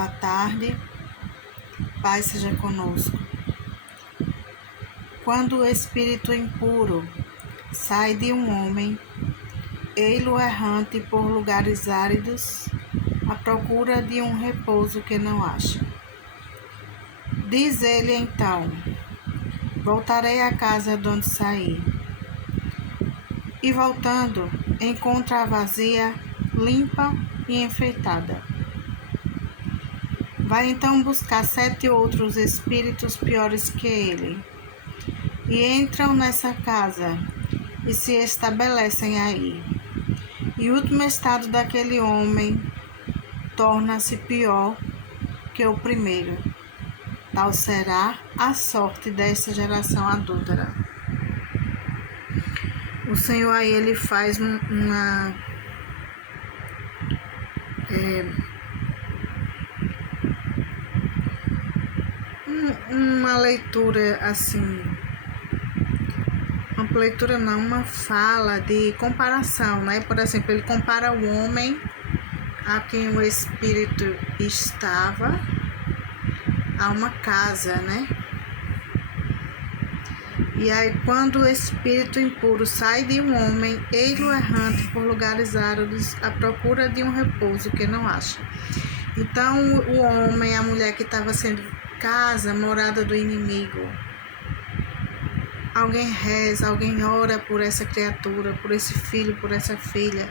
boa tarde, paz seja conosco. Quando o espírito impuro sai de um homem, ei-lo errante por lugares áridos, à procura de um repouso que não acha. Diz ele então: voltarei à casa de onde saí. E voltando, encontra-a vazia, limpa e enfeitada. Vai então buscar 7 outros espíritos piores que ele, e entram nessa casa e se estabelecem aí. E o último estado daquele homem torna-se pior que o primeiro. Tal será a sorte desta geração adúltera. O Senhor aí ele faz uma leitura assim, uma fala de comparação, né? Por exemplo, ele compara o homem a quem o espírito estava a uma casa, né? E aí, quando o espírito impuro sai de um homem, ele-o errante por lugares áridos, à procura de um repouso que não acha. Então, o homem, a mulher que estava sendo casa, morada do inimigo, alguém reza, alguém ora por essa criatura, por esse filho, por essa filha,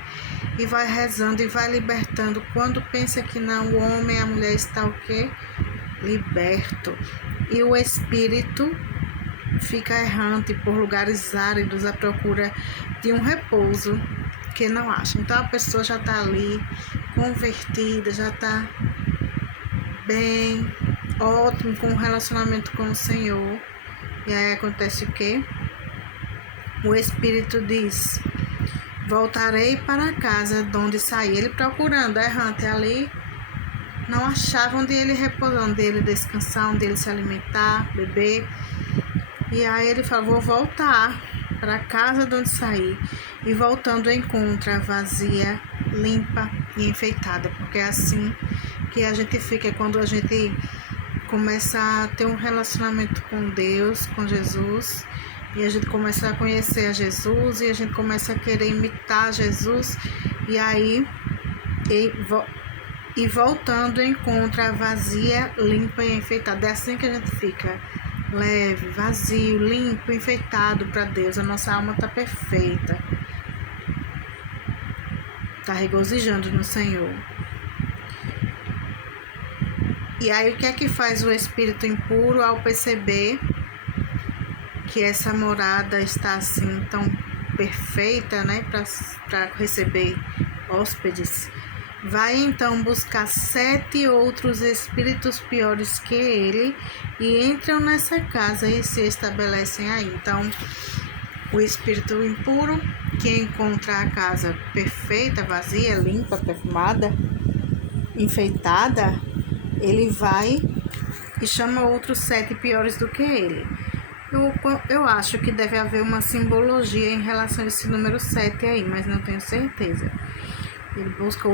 e vai rezando e vai libertando. Quando pensa que não, o homem, a mulher está o quê? Liberto. E o espírito fica errante por lugares áridos à procura de um repouso que não acha. Então a pessoa já está ali convertida, já está bem, ótimo, com um relacionamento com o Senhor. E aí acontece o quê? O espírito diz: voltarei para a casa de onde saí. Ele procurando, errante ali, não achava onde ele repousar, onde ele descansar, onde ele se alimentar, beber. E aí ele falou: vou voltar para a casa de onde saí. E voltando encontra vazia, limpa e enfeitada. Porque é assim que a gente fica quando a gente começa a ter um relacionamento com Deus, com Jesus. E a gente começa a conhecer a Jesus e a gente começa a querer imitar Jesus. E aí, e voltando encontra vazia, limpa e enfeitada. É assim que a gente fica. Leve, vazio, limpo, enfeitado para Deus. A nossa alma está perfeita, está regozijando no Senhor. E aí o que é que faz o espírito impuro ao perceber que essa morada está assim tão perfeita, né, para receber hóspedes? Vai então buscar 7 outros espíritos piores que ele e entram nessa casa e se estabelecem aí. Então, o espírito impuro que encontra a casa perfeita, vazia, limpa, perfumada, enfeitada, ele vai e chama outros 7 piores do que ele. Eu acho que deve haver uma simbologia em relação a esse número 7 aí, mas não tenho certeza. Ele busca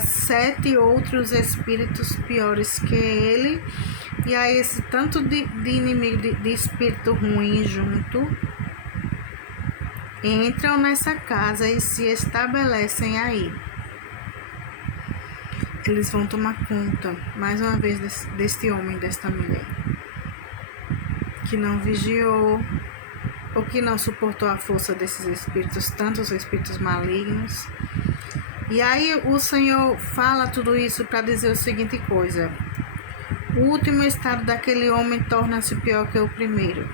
7 outros espíritos piores que ele. E aí esse tanto de inimigo, de espírito ruim junto, entram nessa casa e se estabelecem aí. Eles vão tomar conta, mais uma vez, deste homem, desta mulher, que não vigiou, ou que não suportou a força desses espíritos, tantos espíritos malignos. E aí o Senhor fala tudo isso para dizer a seguinte coisa: o último estado daquele homem torna-se pior que o primeiro.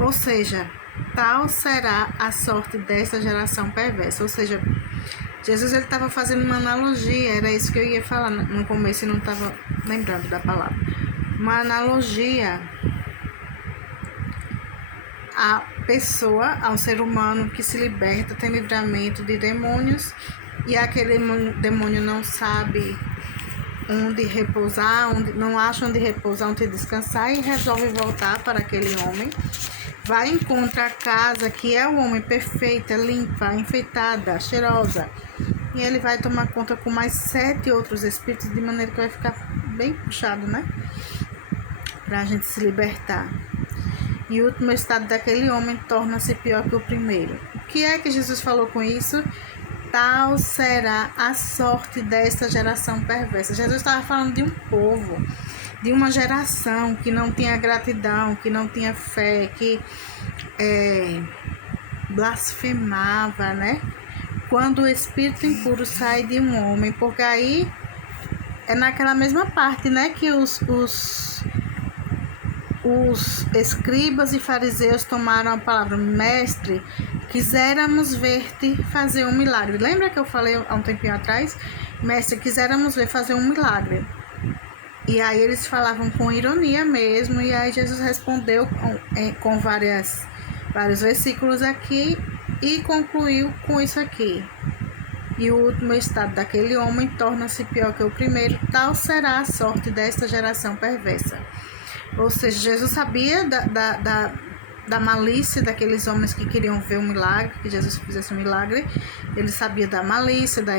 Ou seja, tal será a sorte desta geração perversa. Ou seja, Jesus ele estava fazendo uma analogia, era isso que eu ia falar no começo e não estava lembrando da palavra. Uma analogia à pessoa, ao ser humano que se liberta, tem livramento de demônios, e aquele demônio não sabe onde repousar, não acha onde repousar, onde descansar, e resolve voltar para aquele homem. Vai encontrar a casa que é o homem perfeita, limpa, enfeitada, cheirosa, e ele vai tomar conta com mais 7 outros espíritos, de maneira que vai ficar bem puxado, né? Pra gente se libertar. E o último estado daquele homem torna-se pior que o primeiro. O que é que Jesus falou com isso? Tal será a sorte desta geração perversa. Jesus estava falando de um povo, de uma geração que não tinha gratidão, que não tinha fé, que blasfemava, né? Quando o espírito impuro sai de um homem, porque aí é naquela mesma parte, né, que os escribas e fariseus tomaram a palavra: mestre, quiséramos ver-te fazer um milagre. Lembra que eu falei há um tempinho atrás? Mestre, quiséramos ver fazer um milagre. E aí eles falavam com ironia mesmo, e aí Jesus respondeu com vários versículos aqui e concluiu com isso aqui. E o último estado daquele homem torna-se pior que o primeiro, tal será a sorte desta geração perversa. Ou seja, Jesus sabia da malícia daqueles homens que queriam ver um milagre, que Jesus fizesse um milagre. Ele sabia da malícia, da